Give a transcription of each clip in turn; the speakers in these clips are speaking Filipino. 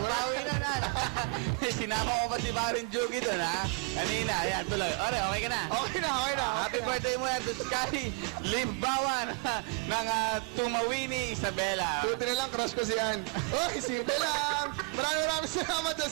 Bawi na na. Sinama ko pa si Baron Jugi doon, ha? Kanina, ayan, tuloy. Okay ka na? Okay na, okay na. Happy birthday muna to Sky Limbawan ng Tumawini Isabela. Buti na lang, crush ko si Ann. Oy, simple lang. Maraming salamat sa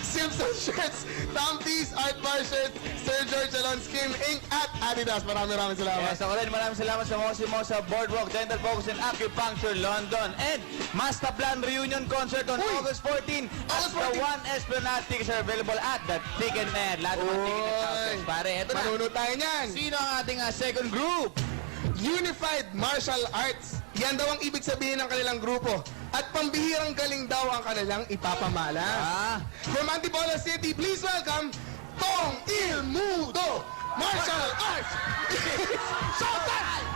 Simpson Shirts, Tom T's, Art Bar Shirts, Sir George Alon Skin Inc. at Adidas. Maraming salamat. Yes, ako rin maraming salamat sa mga mo sa Boardwalk Dental Focus and Acupuncture London and Mastaplan Reunion Concert on Uy! August 14 at August the 14. One Esplanade tickets are available at the Ticketnet. Lahat ng mga ticket houses, pare. Ito na. Manunod tayo niyan. Sino ang ating second group? Unified Martial Arts. Yan daw ang ibig sabihin ng kanilang grupo. At pambihirang galing daw ang kanilang ipapamala. From Antipolo City, please welcome Tong Il Mudo Martial Arts. Showtime!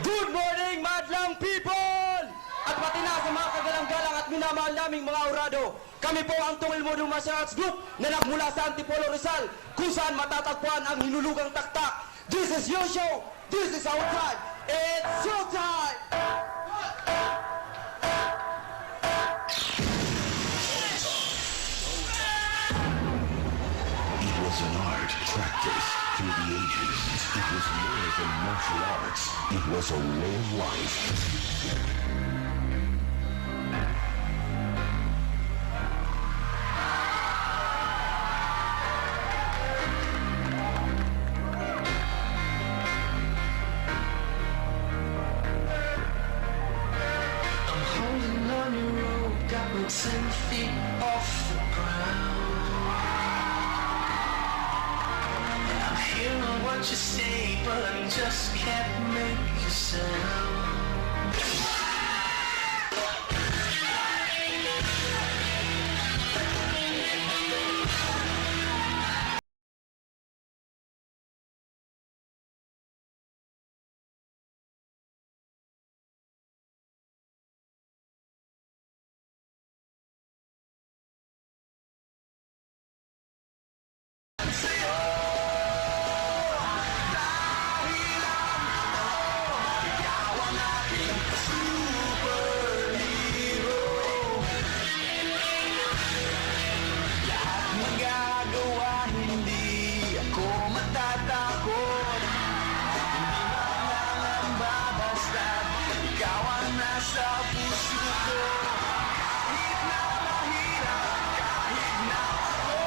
Good morning, madlang people! At pati na sa mga kagalang-galang at minamahal naming mga urado, kami po ang Tong Il Mudo Martial Arts Group na nagmula sa Antipolo Rizal, kung saan matatagpuan ang hinulugang taktak. This is your show. This is our time. It's showtime! It was an art practiced through the ages. It was more than martial arts. It was a way of life. I'm holding on your rope, got me 10 feet off the ground. I'm hearing what you say, but I just can't make a sound. Magagawa, hindi ako matatakot. Hindi mangangamba basta ikaw ang nasa puso ko. Kahit na mahirap, kahit na ako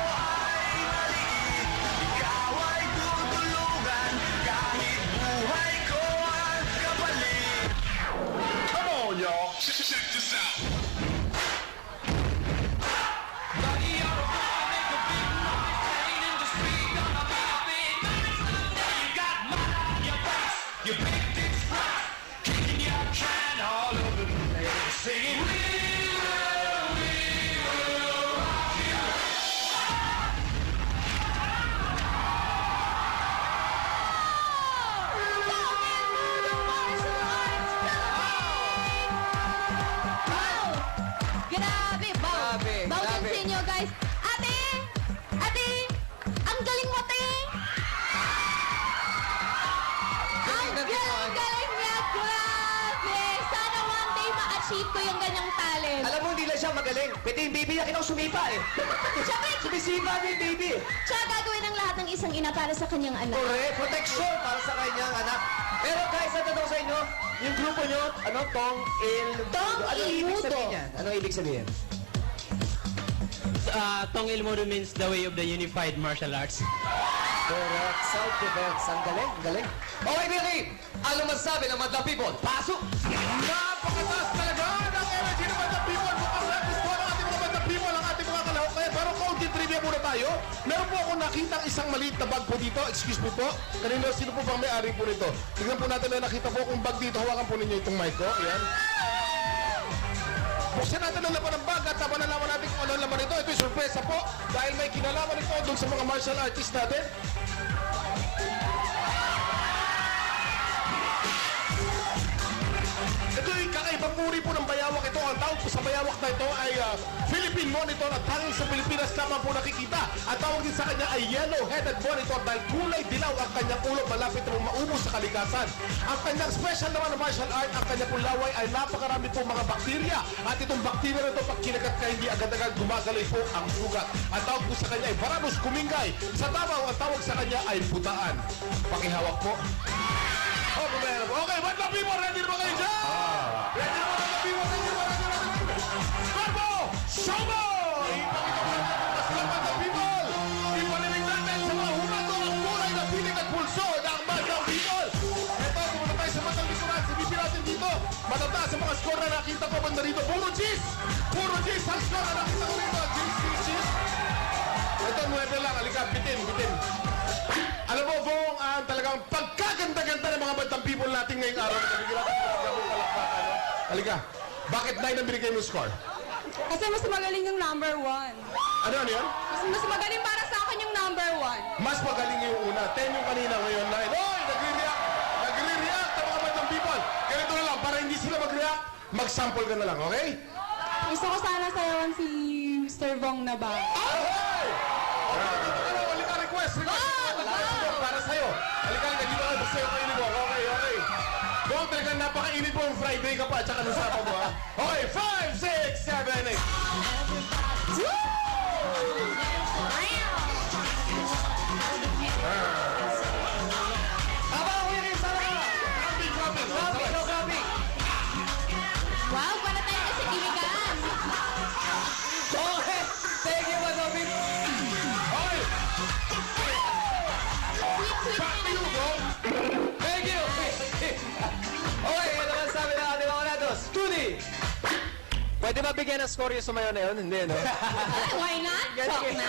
ay maliit, ikaw ay tutulungan kahit buhay ko ang kapalit. Come on, y'all. Check this out. You picked it right, kicking your can all over the place, singing, we will rock you. Grabe! Grabe, Bow din grabe. sa inyo, guys. Ate! Ate! Ang galing mo, te! Ang galing niya! Grabe! Sana one day ma-achieve ko yung ganyang talent. Alam mo, hindi lang siya magaling. Pati yung baby niya kinang sumipa eh. Siyempre, Sumisipa niya yung baby. siya gagawin ang lahat ng isang ina para sa kanyang anak. Correct. Protection para sa kanyang anak. Pero guys, ang tanong sa inyo, yung grupo nyo, Tong Il... Tong Anong Il ibig Mudo. sabihin yan? Anong ibig sabihin? Tong Il Mudo means the way of the unified martial arts. Correct. Self-defense. Ang galing, ang galing. Okay, Billy. Ano masasabi ng Madlang People? Pasok! Napakataas talaga ng energy ng Madlang People. Mukhang nagustuhan ng ating mga Madlang People ang ating mga kalahok. Kaya pero kaunting trivia muna tayo. Meron po ako nakitang isang maliit na bag po dito. Excuse me po. Kanino, sino po bang may-ari po nito? Tignan po natin na nakita po kung bag dito. Hawakan po ninyo itong mic ko. Ayan. Buksan natin ang laman ng bag at habang nalaman natin kung ano ang laman nito. Ito yung sorpresa po dahil may kinalaman ito doon sa mga martial artists natin. Ito yung kakaibang uri po ng bayawak ito. Ang tawag sa bayawak na ito ay Philippine monitor at tanging sa Pilipinas lamang po nakikita. At tawag din sa kanya ay yellow-headed monitor dahil kulay dilaw ang kanyang ulo malapit na maubos sa kalikasan. Ang kanyang special naman na martial art, ang kanyang pong laway ay napakarami po mga bakterya. At itong bakterya na ito, pag kinagat ka, hindi agad-agad gumagaloy po ang sugat. Ang tawag po sa kanya ay Varanus kumingay. Sa Davao, ang tawag sa kanya ay butaan. Pakihawak po. Oh, problema po. Okay, Madlang People, ready na ba kayo dyan? Ready na ba Madlang People? Ready na ba? Garbo! Shogo! Ipakita mo natin ang mas Madlang People! Ipanilig natin sa mga humado ang kulay na piling at pulso ng Madlang People! Ito, pumunta tayo sa Madlang Likuran. Sibipin natin dito. Matataas sa mga score na nakita ko banda rito. Puro G's! Puro G's ang score na nakita ko rito. G's. Ito, 9 lang. Halika, bitin. Alam mo, Bong, ang talagang pagkaganda-ganda ng mga Madlang People natin ngayong araw. Nabigyan natin ng palakpakan. Halika, bakit 9 ang binigay mo score? Kasi mas magaling yung number 1. Ano yan? Mas magaling para sa akin yung number 1. Mas magaling yung una. 10 yung kanina ngayon. 9. Oy, nagre-react! Nagre-react ang mga Madlang People. Ganito na lang, para hindi sila mag-react, mag-sample ka na lang, okay? Gusto ko sana sayawan si Mr. Vong na ba? Okay! Halika, request. Para sa'yo. Halika, dito ka. Gusto yung kainin mo. Okay. Bong, talagang napakainit mo yung Friday ka pa at saka nung Sabado, ha? Okay, 5, 6, 7, 8. Wow, para tayo sa kiligan. Okay! Thank you, Madlang People! Okay! Sweet Back to you, Bong! Thank you! Okay, ano naman sabi ng ating mga natos? Judy! Pwede ba bigyan ng score yung sumayo na yun? Hindi, no? Why not? Chok na.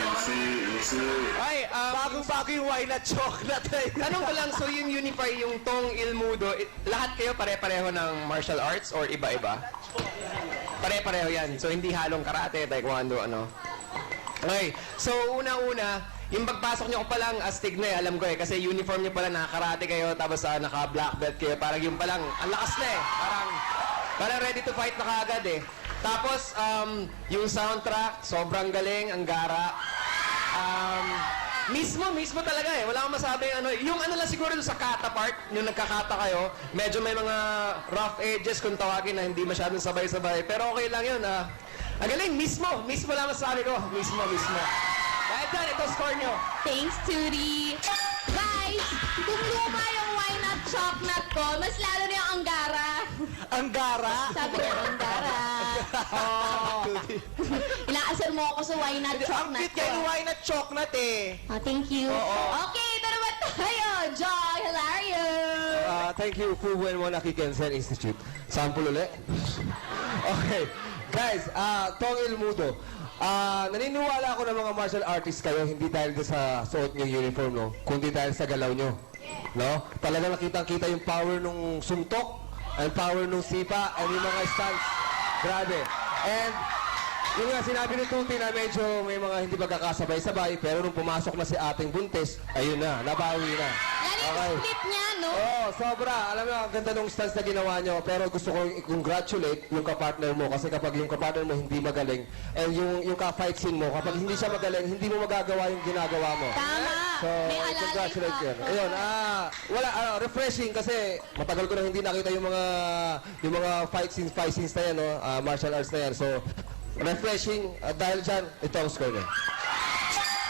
Ay, Bagong-bago yung why not chocolate na yun. tanong ko lang, so yung Unify, yung Tong Ilmudo, lahat kayo pare-pareho ng martial arts or iba-iba? Pare-pareho yan. So hindi halong karate, taekwondo, ano? Okay, so unang-una, yung pagpasok nyo ko palang astig na alam ko kasi uniform nyo pala nakakarate kayo, tapos naka-black belt kayo, parang yung palang, ang lakas na parang ready to fight na kaagad Tapos, yung soundtrack, sobrang galing, ang gara. Mismo talaga wala akong masabi yung lang siguro sa kata part, yung nagkakata kayo, medyo may mga rough edges kung tawagin na hindi masyadong sabay-sabay, pero okay lang yun. Ang galing, mismo lang masabi ko, mismo. Dahil dyan, ito score nyo. Thanks, Turi. Guys, kung luma yung why not chocolate ko, mas lalo na yung Anggara. Anggara? Sabi ko, Anggara. Inaasar mo ako sa why not Ang chocolate cute kayo ko. why not chocolate Oh, thank you. Okay, ito naman tayo. Joy Hilario. Thank you, Fuwen Monarchy Cancer Institute. Sample ulit. Okay. Guys, Tong Ilmudo. Naniniwala ako ng mga martial artists kayo, hindi dahil sa suot niyong uniform, no? Kundi dahil sa galaw niyo. No? Talagang nakitang-kita yung power nung suntok, ang power nung sipa, and yung mga stance. Grabe. And yung nga sinabi ni Tuti na medyo may mga hindi magkakasabay-sabay, pero nung pumasok na si ating buntis, ayun na, nabawi na. Yan yung split niya, no? Oo, sobra. Alam mo, ang ganda nung stance na ginawa nyo, pero gusto ko i-congratulate yung kapartner mo kasi kapag yung kapartner mo hindi magaling, and yung ka-fight scene mo, kapag hindi siya magaling, hindi mo magagawa yung ginagawa mo. Tama. So, May alalay congratulate pa. yun. Ayun, refreshing kasi matagal ko na hindi nakita yung mga fight scenes na yan, no? Martial arts na yan. So, refreshing. Dahil dyan, ito ang score niya.